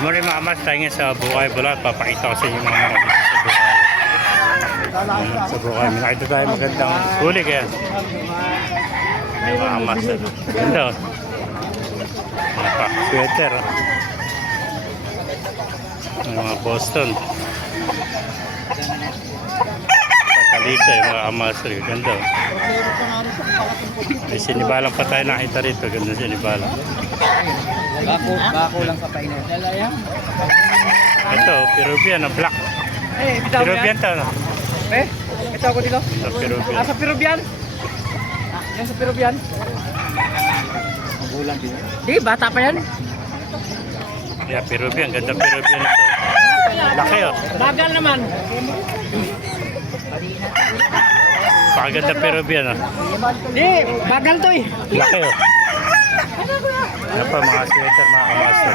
Good morning mga mas, tayo ngayon sa Bukay Bulat. Papakita ko sa inyo mga dito sa Bukay. Sa Bukay, may nakita tayo magandang huli kaya. May mga mas. Ganda o. Mga pa-sweater o. May mga Boston. Kalisa yung mga amasri. Ganda o. May sinibalang pa tayo nakita rito. Ganda sinibalang. Bako lang sa painan. Ito, Peruvian na black. Peruvian to. No? Ito ako dito. Ito, Peruvian. Sa Peruvian? Yan sa Peruvian? Magulang din. Di, bata pa yan. Yeah, Peruvian. Ganda Peruvian ito. Laki o. Bagal naman. Pakaganda Peruvian o. Di, bagal to eh. Laki o. Ano pa mga sweater mga kamaster.